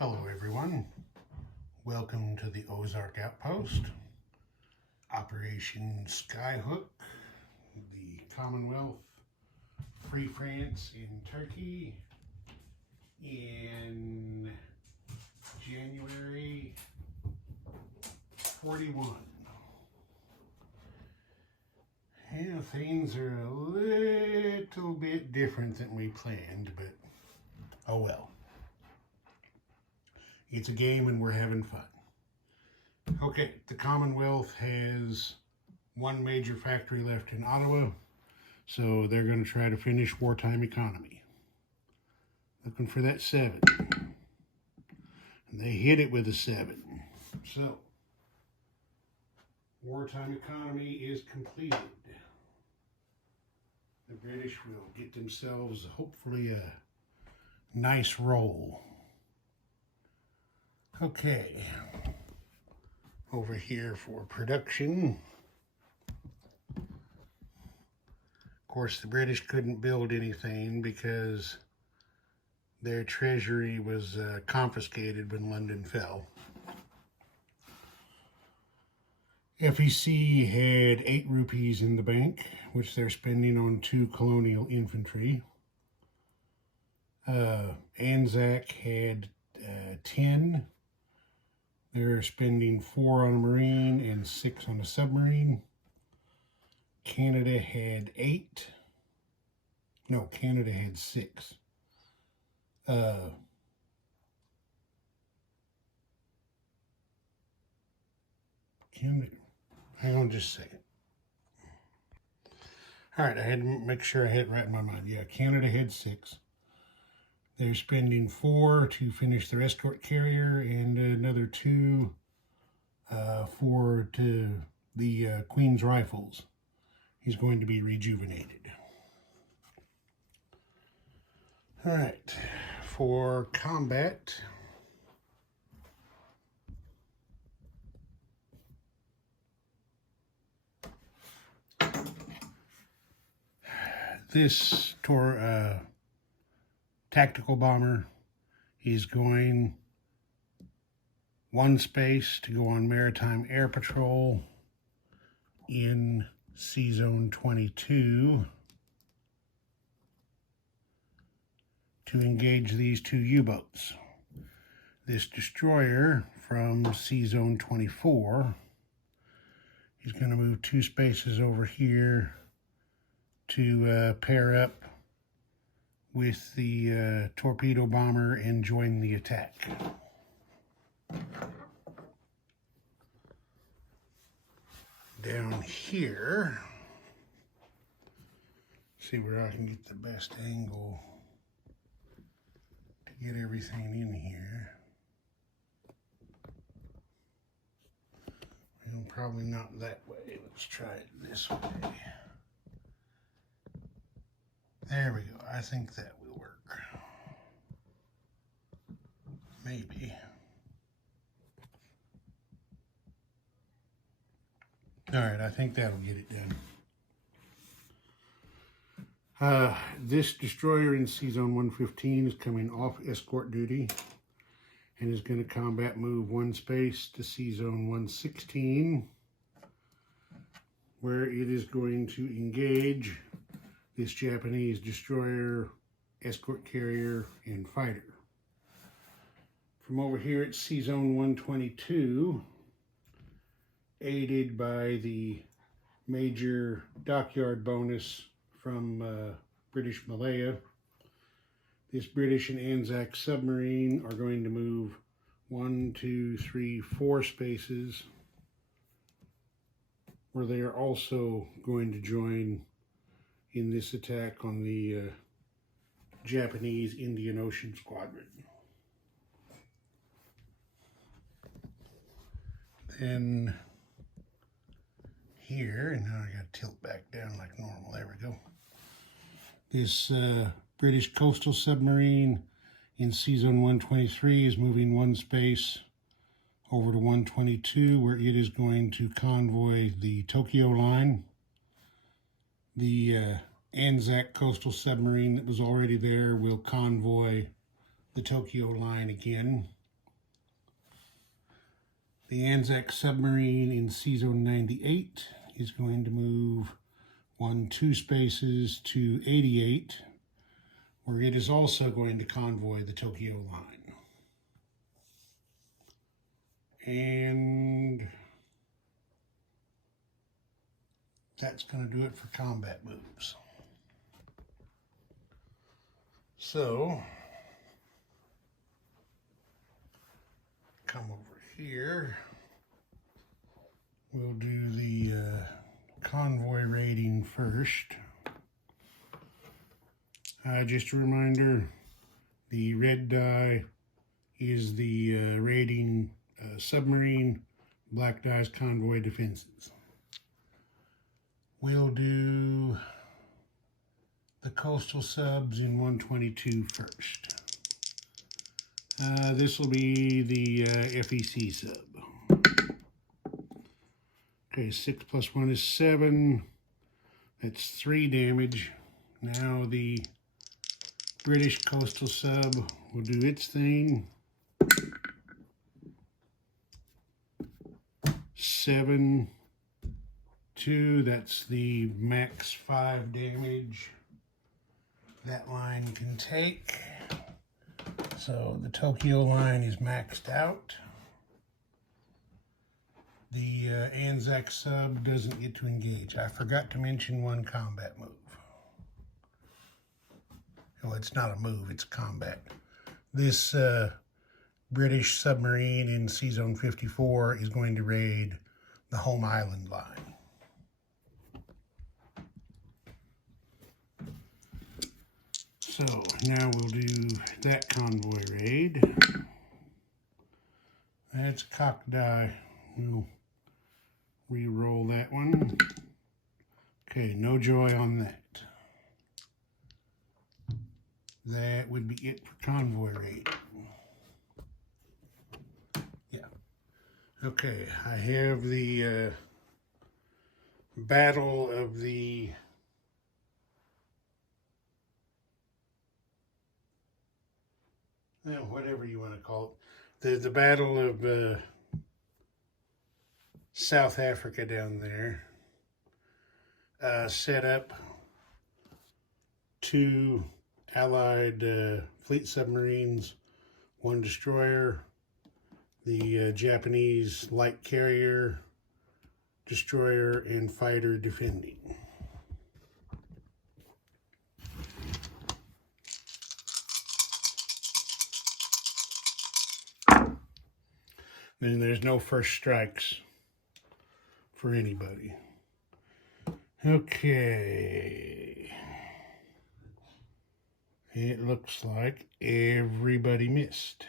Hello everyone, welcome to the Ozark Outpost, Operation Skyhook, the Commonwealth, Free France in Turkey in January 41. Yeah, things are a little bit different than we planned, but oh well. It's a game and we're having fun. Okay, the Commonwealth has one major factory left in Ottawa, so they're going to try to finish wartime economy. Looking for that 7. And they hit it with a 7. So, wartime economy is completed. The British will get themselves, hopefully, a nice roll. Okay, over here for production. Of course, the British couldn't build anything because their treasury was confiscated when London fell. FEC had 8 rupees in the bank, which they're spending on 2 colonial infantry. Anzac had 10. They're spending 4 on a marine and 6 on a submarine. Canada had 8. No, Canada had 6. Canada, hang on just a second. All right, I had to make sure I had it right in my mind. Yeah, Canada had 6. They're spending 4 to finish their escort carrier and another 2 for the Queen's Rifles. He's going to be rejuvenated. All right, for combat, this tactical bomber is going 1 space to go on maritime air patrol in Sea Zone 22 to engage these 2 U-boats. This destroyer from Sea Zone 24 is going to move 2 spaces over here to pair up with the torpedo bomber and join the attack. Down here, see where I can get the best angle to get everything in here. Well, probably not that way. Let's try it this way. There we go. I think that will work. Maybe. All right, I think that'll get it done. This destroyer in Sea Zone 115 is coming off escort duty and is going to combat move 1 space to Sea Zone 116, where it is going to engage this Japanese destroyer, escort carrier, and fighter. From over here at Sea Zone 122, aided by the major dockyard bonus from British Malaya, this British and Anzac submarine are going to move 1, 2, 3, 4 spaces, where they are also going to join in this attack on the Japanese Indian Ocean Squadron. Then here, and now I got to tilt back down like normal, there we go. This British coastal submarine in Sea Zone 123 is moving 1 space over to 122, where it is going to convoy the Tokyo line. The Anzac coastal submarine that was already there will convoy the Tokyo line again. The Anzac submarine in Sea Zone 98 is going to move 2 spaces to 88, where it is also going to convoy the Tokyo line. And that's going to do it for combat moves. So, come over here. We'll do the convoy rating first. Just a reminder, the red die is the rating submarine, black die is convoy defenses. We'll do the coastal subs in 122 first. This will be the FEC sub. Okay, 6 plus 1 is 7. That's 3 damage. Now the British coastal sub will do its thing. 7, 2, that's the max 5 damage that line can take. So the Tokyo line is maxed out. The Anzac sub doesn't get to engage. I forgot to mention one combat move. Well, it's not a move, it's a combat. This British submarine in Sea Zone 54 is going to raid the home island line. So now we'll do that convoy raid. That's a cock die. We'll re-roll that one. Okay, no joy on that. That would be it for convoy raid. Yeah. Okay, I have the battle of the whatever you want to call it. The battle of South Africa down there. Set up 2 Allied fleet submarines, 1 destroyer, the Japanese light carrier, destroyer, and fighter defending. Then there's no first strikes for anybody. Okay. It looks like everybody missed.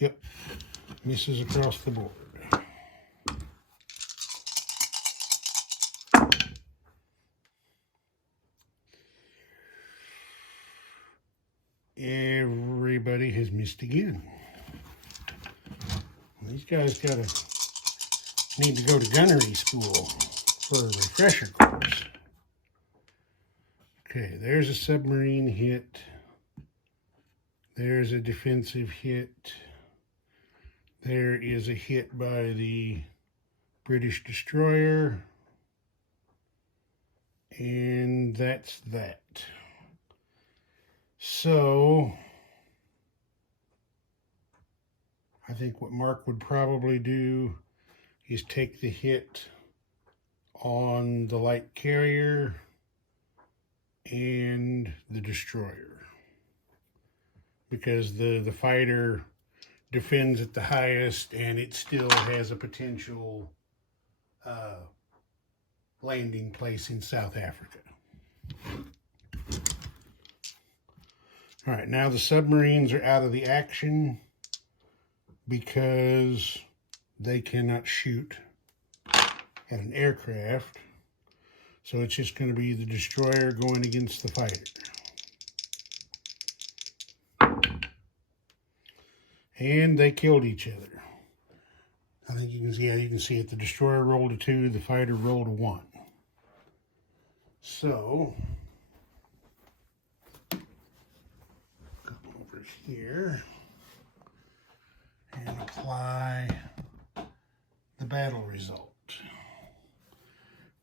Yep, misses across the board. Everybody has missed again. These guys need to go to gunnery school for a refresher course. Okay, there's a submarine hit. There's a defensive hit. There is a hit by the British destroyer. And that's that. So, I think what Mark would probably do is take the hit on the light carrier and the destroyer, because the fighter defends at the highest and it still has a potential landing place in South Africa. All right, now the submarines are out of the action because they cannot shoot at an aircraft. So it's just going to be the destroyer going against the fighter. And they killed each other. I think you can see it. The destroyer rolled a 2, the fighter rolled a 1. So, come over here. supply the battle result.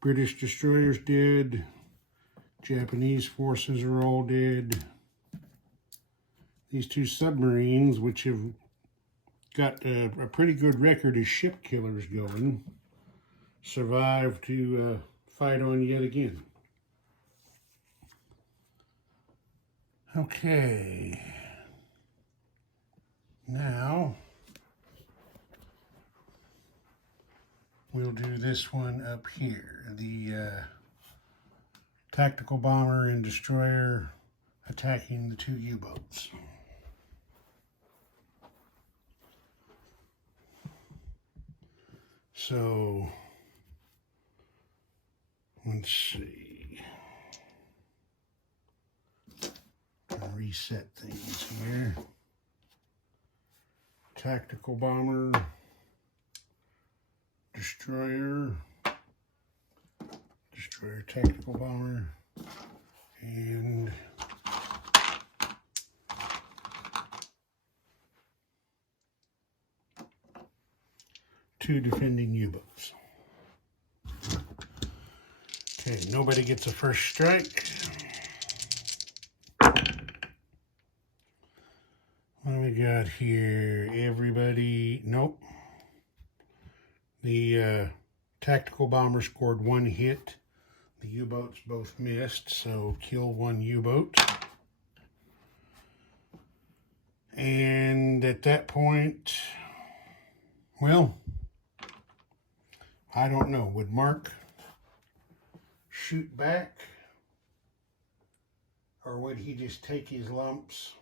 British destroyers dead. Japanese forces are all dead. These two submarines, which have got a pretty good record as ship killers going, survived to fight on yet again. Okay, now we'll do this one up here, the tactical bomber and destroyer attacking the two U-boats. So, let's see. I'll reset things here. Tactical bomber, destroyer, tactical bomber, and two defending U-boats. Okay, nobody gets a first strike. What do we got here? Everybody, nope. The tactical bomber scored one hit. The U-boats both missed, so kill one U-boat. And at that point, well, I don't know. Would Mark shoot back? Or would he just take his lumps?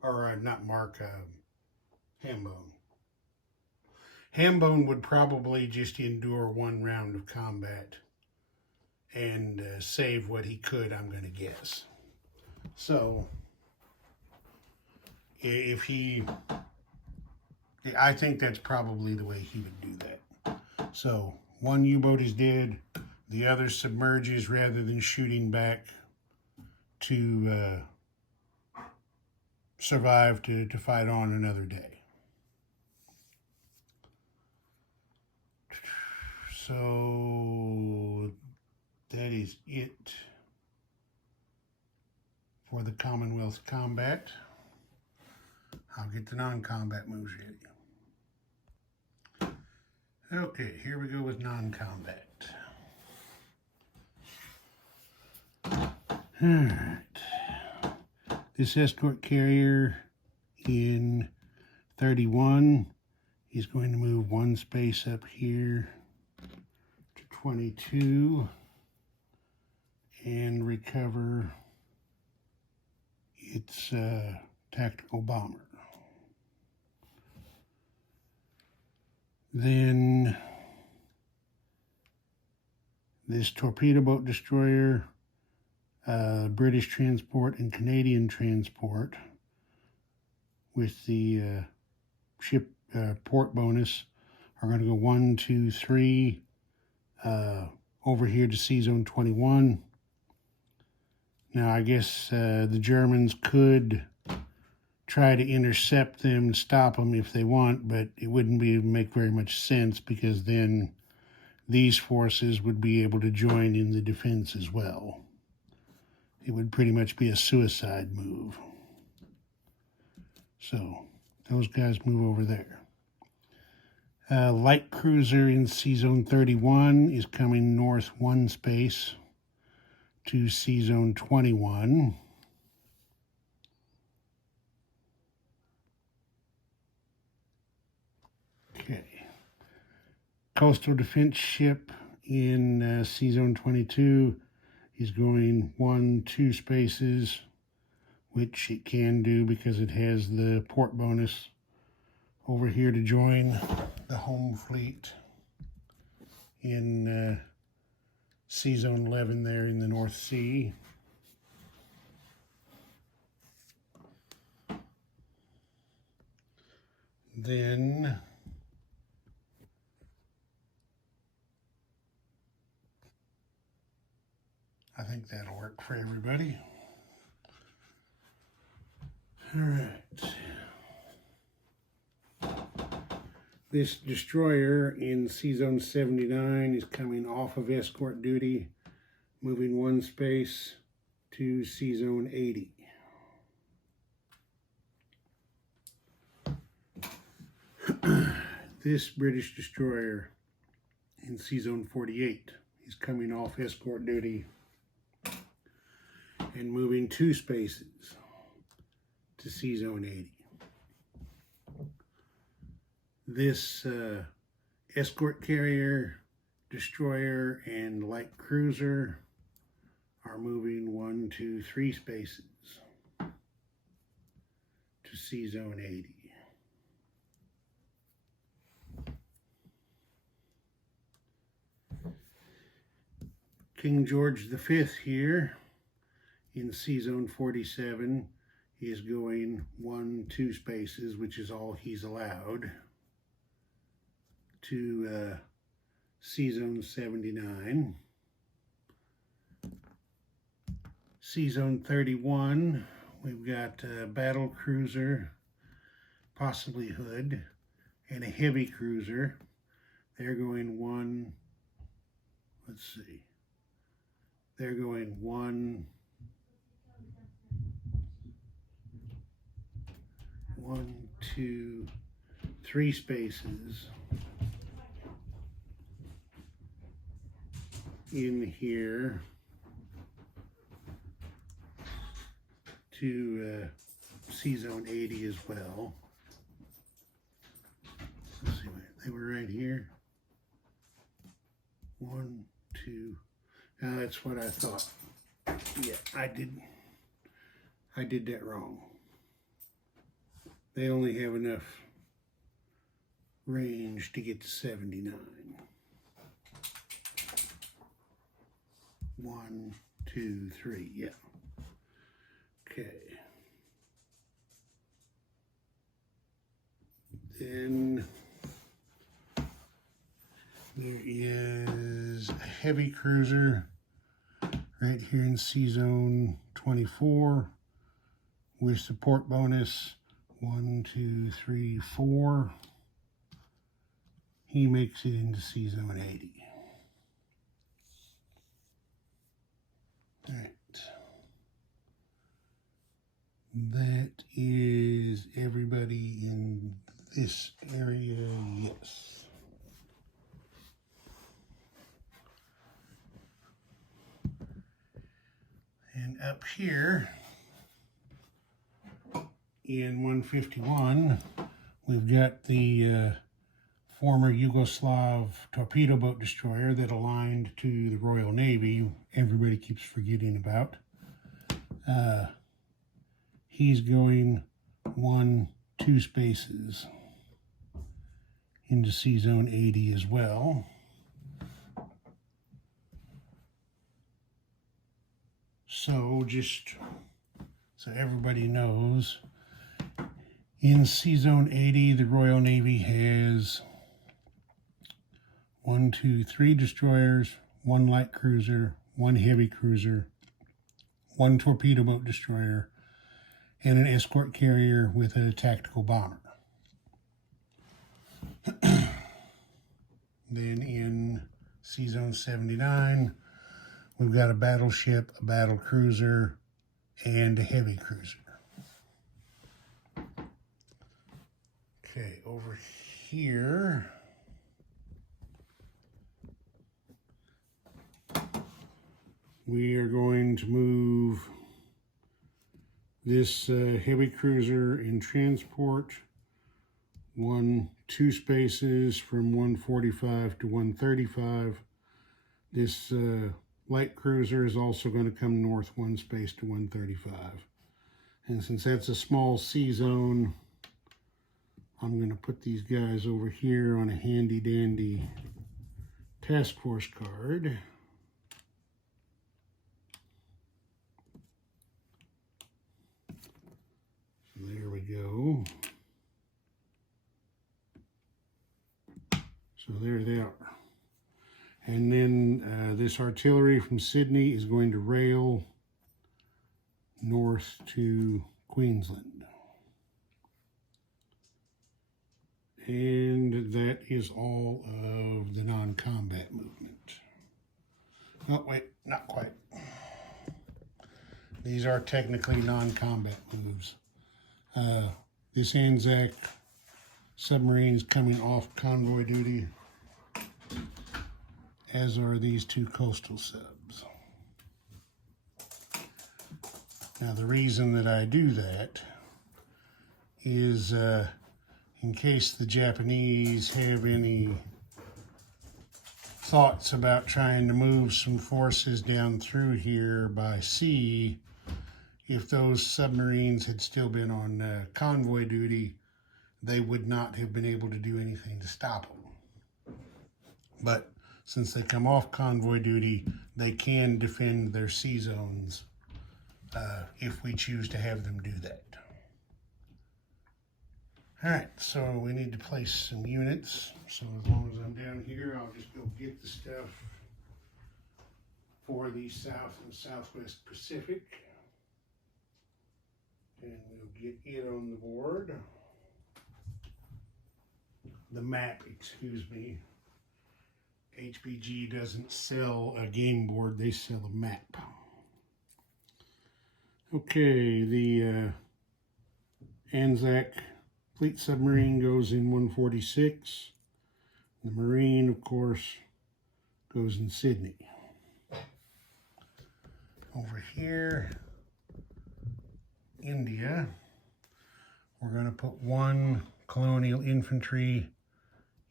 Or not Mark, Hambone. Hambone would probably just endure one round of combat and save what he could, I'm going to guess. So, if he... I think that's probably the way he would do that. So, one U-boat is dead. The other submerges rather than shooting back to survive to fight on another day. So, that is it for the Commonwealth combat. I'll get the non-combat moves ready. Okay, here we go with non-combat. Alright. This escort carrier in 31 is going to move one space up here to 22 and recover its tactical bomber. Then this torpedo boat destroyer, British transport and Canadian transport with the ship port bonus are going to go 1, 2, 3 over here to Sea Zone 21. Now I guess the Germans could try to intercept them and stop them if they want, but it wouldn't make very much sense because then these forces would be able to join in the defense as well. It would pretty much be a suicide move. So those guys move over there. Light cruiser in Sea Zone 31 is coming north one space to Sea Zone 21. Okay. Coastal defense ship in Sea Zone 22 is going 1, 2 spaces, which it can do because it has the port bonus over here to join the home fleet in Sea Zone 11 there in the North Sea. Then I think that'll work for everybody. All right. This destroyer in Sea Zone 79 is coming off of escort duty, moving one space to Sea Zone 80. This British destroyer in Sea Zone 48 is coming off escort duty and moving two spaces to Sea Zone 80. This escort carrier, destroyer, and light cruiser are moving 1, 2, 3 spaces to Sea Zone 80. King George V here in Sea Zone 47 is going 1, 2 spaces, which is all he's allowed, to Sea Zone 79. Sea Zone 31, we've got a battle cruiser, possibly Hood, and a heavy cruiser. They're going 1, let's see, they're going 1, 2, 3 spaces in here to Sea Zone 80 as well. Let's see, they were right here. 1, 2. Now that's what I thought. Yeah, I did that wrong. They only have enough range to get to 79. 1, 2, 3, yeah. Okay. Then there is a heavy cruiser right here in Sea Zone 24 with support bonus 1, 2, 3, 4. He makes it into Sea Zone 80. All right. That is everybody in this area, yes. And up here in 151, we've got the former Yugoslav torpedo boat destroyer that aligned to the Royal Navy. Everybody keeps forgetting about. He's going 1, 2 spaces into Sea Zone 80 as well. So just so everybody knows, in Sea Zone 80, the Royal Navy has 1, 2, 3 destroyers, 1 light cruiser, 1 heavy cruiser, 1 torpedo boat destroyer, and an escort carrier with a tactical bomber. Then in Sea Zone 79, we've got a battleship, a battle cruiser, and a heavy cruiser. Okay, over here, we are going to move this heavy cruiser in transport 1, 2 spaces from 145 to 135. This light cruiser is also going to come north 1 space to 135. And since that's a small sea zone, I'm going to put these guys over here on a handy dandy task force card. So there we go. So there they are. And then this artillery from Sydney is going to rail north to Queensland. And that is all of the non-combat movement. Oh, wait, not quite. These are technically non-combat moves. This Anzac submarine is coming off convoy duty, as are these two coastal subs. Now, the reason that I do that is in case the Japanese have any thoughts about trying to move some forces down through here by sea. If those submarines had still been on convoy duty, they would not have been able to do anything to stop them. But since they come off convoy duty, they can defend their sea zones if we choose to have them do that. All right, so we need to place some units. So as long as I'm down here, I'll just go get the stuff for the South and Southwest Pacific. And we'll get it on the board. The map, excuse me. HBG doesn't sell a game board, they sell a map. Okay, the Anzac Fleet submarine goes in 146. The Marine, of course, goes in Sydney. Over here, India, we're going to put one colonial infantry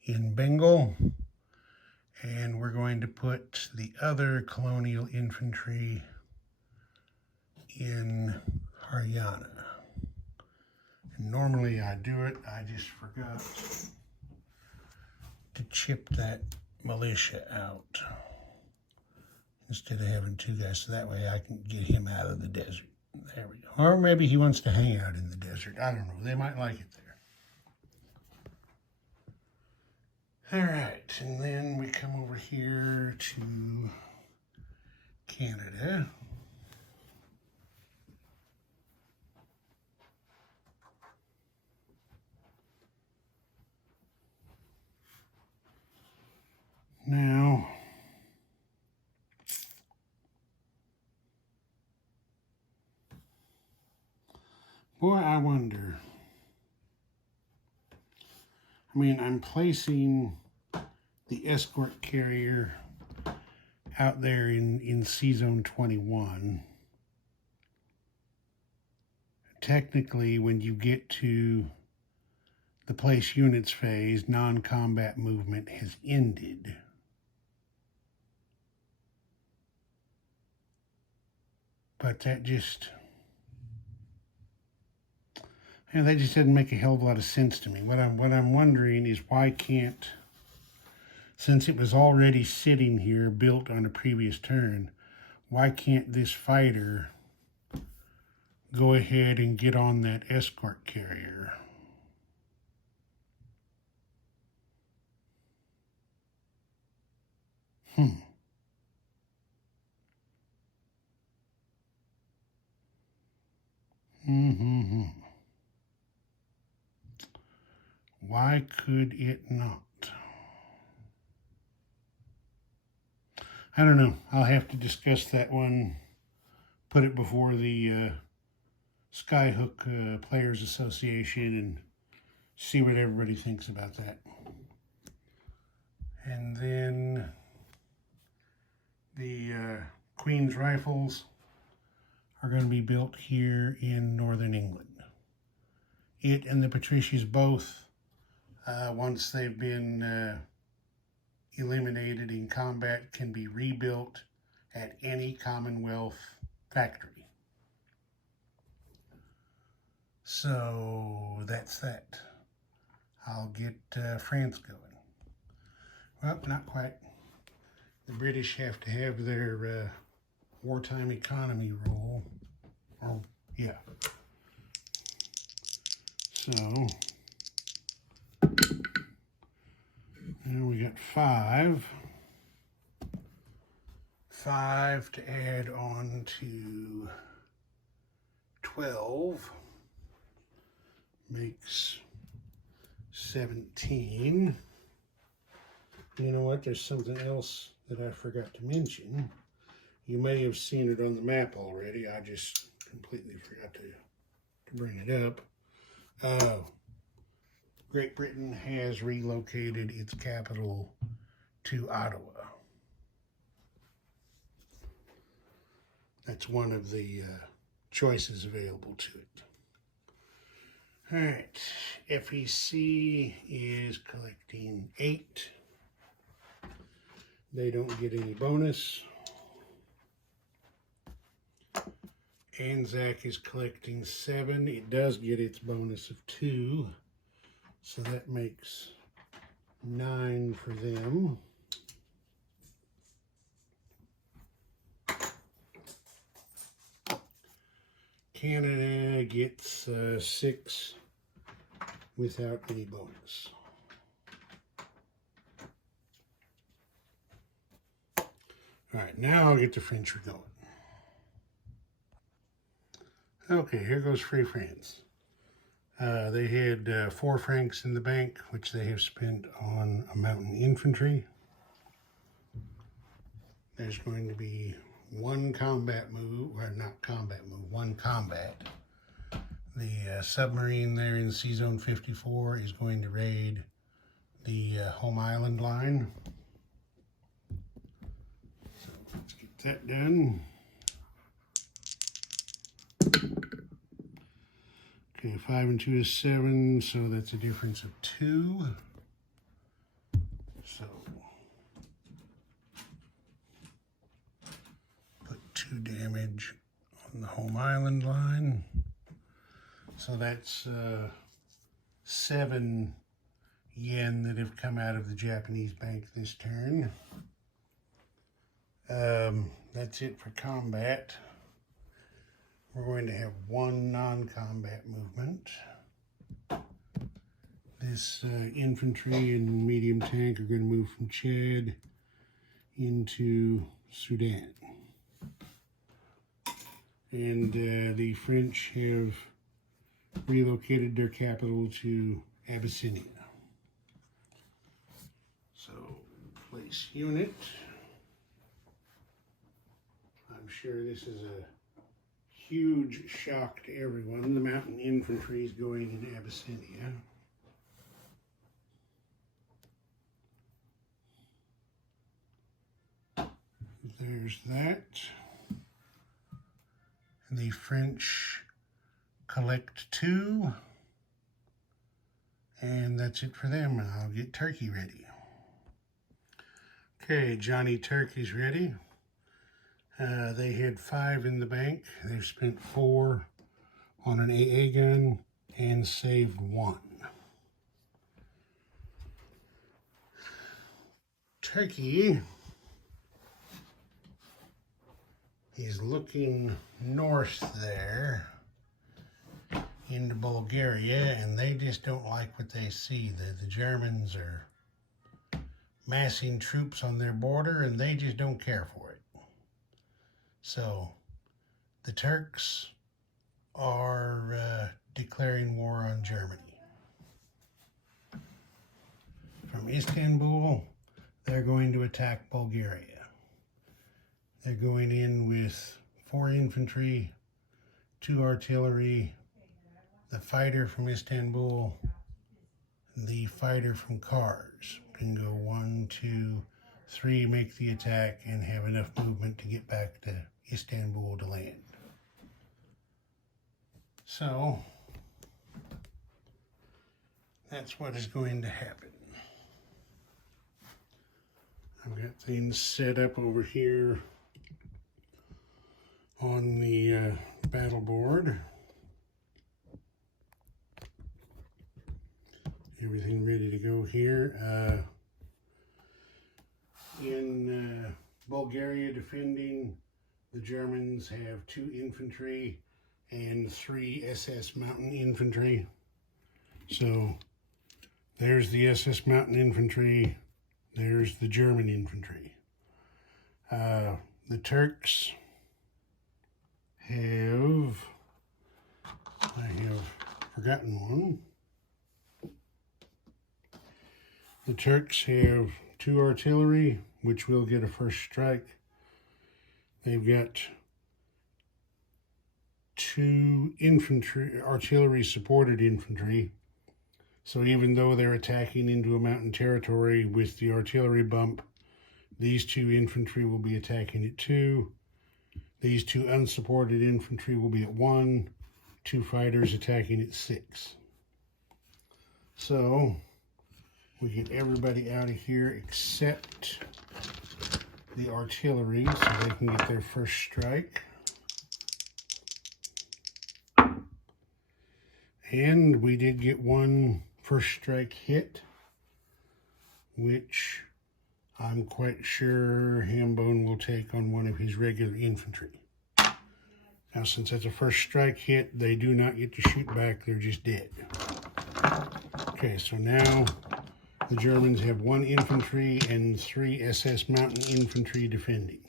in Bengal, and we're going to put the other colonial infantry in Haryana. And normally I do it, I just forgot to chip that militia out instead of having two guys, so that way I can get him out of the desert. There we go. Or maybe he wants to hang out in the desert. I don't know. They might like it there. All right, and then we come over here to Canada. Now, boy, I wonder. I mean, I'm placing the escort carrier out there in Sea Zone 21. Technically, when you get to the place units phase, non-combat movement has ended. But that just, that just doesn't make a hell of a lot of sense to me. What I'm wondering is why can't, since it was already sitting here built on a previous turn, why can't this fighter go ahead and get on that escort carrier? Why could it not? I don't know. I'll have to discuss that one, put it before the Skyhook Players Association and see what everybody thinks about that. And then the Queen's Rifles are going to be built here in Northern England. It and the Patricias both, once they've been eliminated in combat, can be rebuilt at any Commonwealth factory. So that's that. I'll get France going. Well, not quite. The British have to have their wartime economy roll. Oh, yeah. So, now we got 5. 5 to add on to 12 makes 17. You know what? There's something else that I forgot to mention. You may have seen it on the map already. I just completely forgot to bring it up. Great Britain has relocated its capital to Ottawa. That's one of the choices available to it. All right, FEC is collecting 8. They don't get any bonus. Anzac is collecting 7. It does get its bonus of 2. So that makes 9 for them. Canada gets 6 without any bonus. All right, now I'll get the French going. Okay, here goes Free France. They had 4 francs in the bank, which they have spent on a mountain infantry. There's going to be 1 combat move, or not combat move, 1 combat. The submarine there in Sea Zone 54 is going to raid the home island line. So let's get that done. Okay, 5 and 2 is 7, so that's a difference of 2. So put 2 damage on the home island line. So that's 7 yen that have come out of the Japanese bank this turn. That's it for combat. We're going to have 1 non-combat movement. This infantry and medium tank are going to move from Chad into Sudan. And the French have relocated their capital to Abyssinia. So, place unit. I'm sure this is a huge shock to everyone. The mountain infantry is going in Abyssinia. There's that. The French collect 2. And that's it for them. And I'll get Turkey ready. Okay, Johnny Turk is ready. They had 5 in the bank. They've spent 4 on an AA gun and saved 1. Turkey is looking north there into Bulgaria, and they just don't like what they see. The Germans are massing troops on their border, and they just don't care for it. So the Turks are declaring war on Germany. From Istanbul, they're going to attack Bulgaria. They're going in with 4 infantry, 2 artillery, the fighter from Istanbul, the fighter from Kars. Can go 1, 2, 3, make the attack, and have enough movement to get back to Istanbul to land. So, that's what is going to happen. I've got things set up over here on the battle board. Everything ready to go here. In Bulgaria defending, the Germans have 2 infantry and 3 SS Mountain Infantry. So there's the SS Mountain Infantry, there's the German infantry. The Turks have, I have forgotten one. The Turks have 2 artillery, which will get a first strike. They've got 2 infantry, artillery supported infantry. So even though they're attacking into a mountain territory with the artillery bump, these 2 infantry will be attacking at 2. These 2 unsupported infantry will be at 1. 2 fighters attacking at 6. So we get everybody out of here except the artillery so they can get their first strike. And we did get 1 first strike hit, which I'm quite sure Hambone will take on one of his regular infantry. Now, since that's a first strike hit, they do not get to shoot back, they're just dead. Okay, so now the Germans have 1 infantry and 3 SS Mountain infantry defending.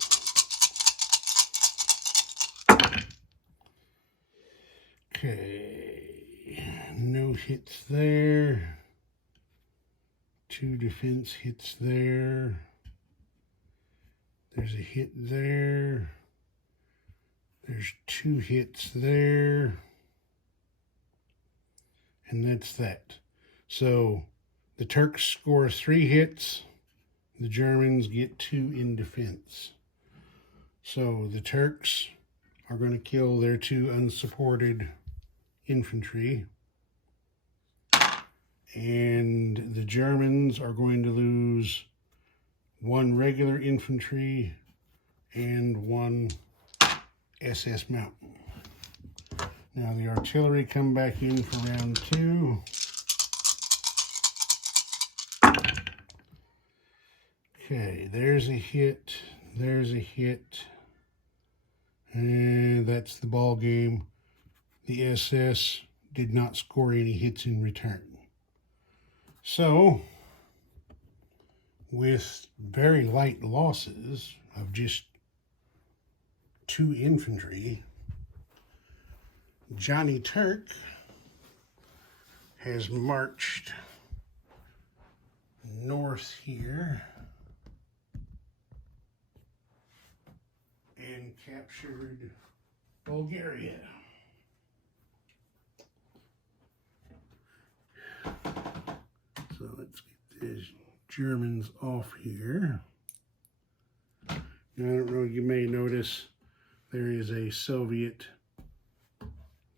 Okay, no hits there. 2 defense hits there. There's a hit there. There's 2 hits there. And that's that. So the Turks score 3 hits. The Germans get 2 in defense. So the Turks are going to kill their 2 unsupported infantry. And the Germans are going to lose 1 regular infantry and 1 SS Mountain. Now the artillery come back in for round 2. Okay, there's a hit, there's a hit, and that's the ball game. The SS did not score any hits in return. So, with very light losses of just 2 infantry, Johnny Turk has marched north here and captured Bulgaria. So let's get these Germans off here. Now, I don't know, you may notice there is a Soviet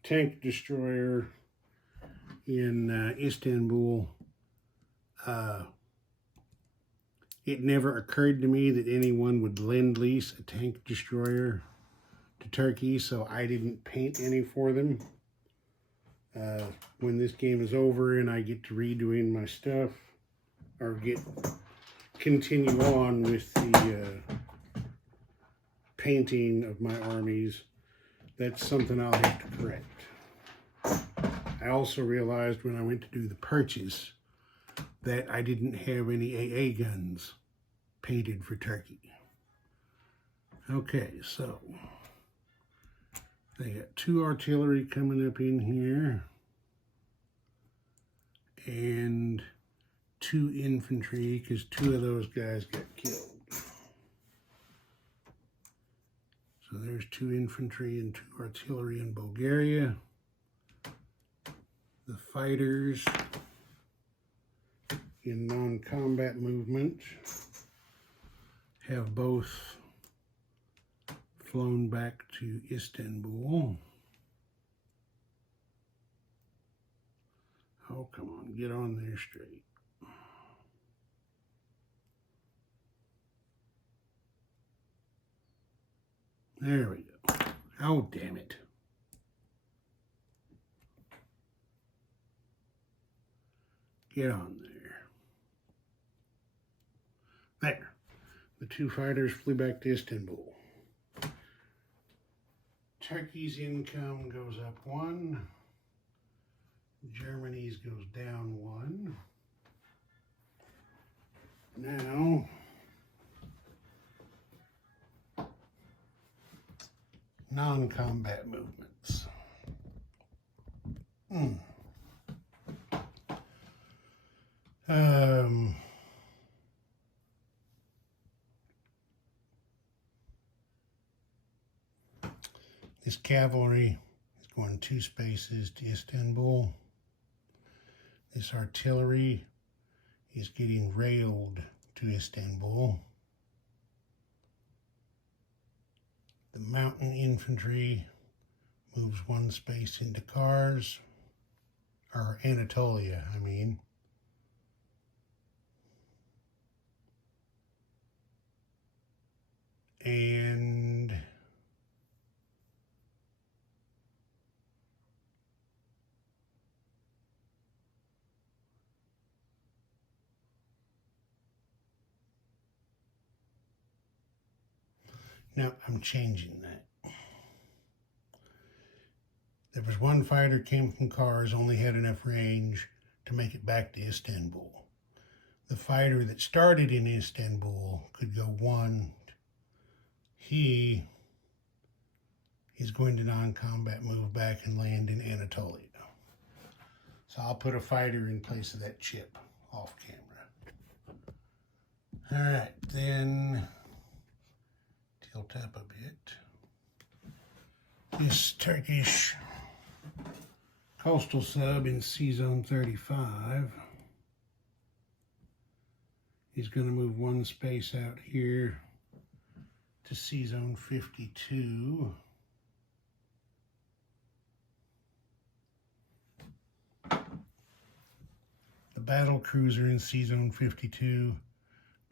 tank destroyer in Istanbul. It never occurred to me that anyone would lend-lease a tank destroyer to Turkey, so I didn't paint any for them. When this game is over and I get to redoing my stuff, or continue on with the painting of my armies, that's something I'll have to correct. I also realized when I went to do the purchase that I didn't have any AA guns painted for Turkey. Okay, so they got 2 artillery coming up in here and 2 infantry, because 2 of those guys got killed. So there's 2 infantry and 2 artillery in Bulgaria. The fighters in non-combat movement have both flown back to Istanbul. Oh, come on, get on there straight. There we go. Oh, damn it. Get on there. There. The 2 fighters flew back to Istanbul. Turkey's income goes up 1. Germany's goes down 1. Now, non-combat movements. This cavalry is going 2 spaces to Istanbul. This artillery is getting railed to Istanbul. The mountain infantry moves 1 space into Kars, or Anatolia, I mean. And now I'm changing that. There was 1 fighter came from Kars, only had enough range to make it back to Istanbul. The fighter that started in Istanbul could go 1. He is going to non-combat move back and land in Anatolia. So I'll put a fighter in place of that chip off camera. All right, then tilt up a bit. This Turkish coastal sub in C-Zone 35 is going to move 1 space out here to C-Zone 52. The battle cruiser in C-Zone 52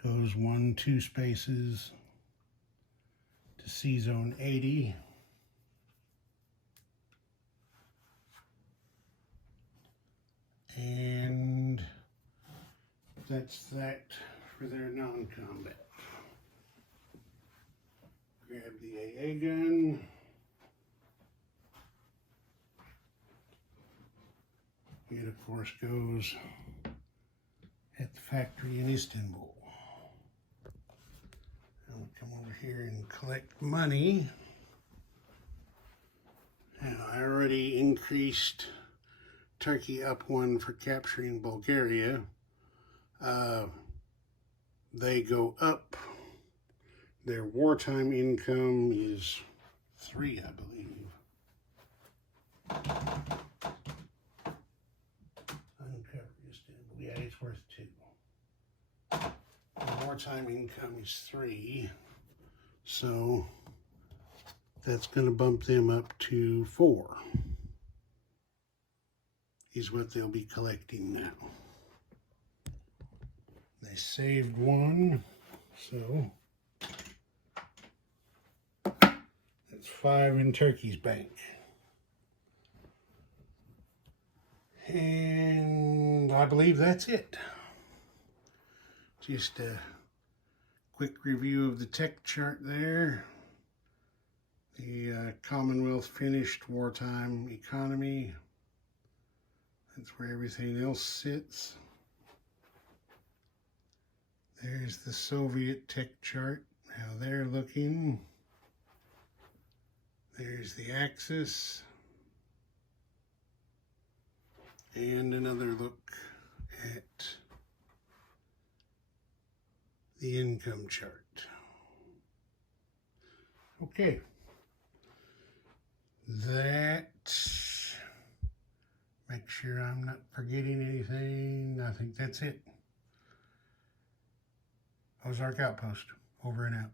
goes 1-2 spaces to C-Zone 80. And that's that for their non-combat. Grab the AA gun. It, of course, goes at the factory in Istanbul. And we'll come over here and collect money. Now, I already increased Turkey up 1 for capturing Bulgaria. They go up. Their wartime income is 3, I believe. Uncover Istanbul. Yeah, it's worth 2. The wartime income is 3. So that's going to bump them up to 4. Is what they'll be collecting now. They saved 1, so that's 5 in Turkey's bank. And I believe that's it. Just a quick review of the tech chart there. The Commonwealth finished wartime economy. That's where everything else sits. There's the Soviet tech chart, how they're looking. There's the Axis. And another look at the income chart. Okay. That, make sure I'm not forgetting anything. I think that's it. Ozark Outpost, over and out.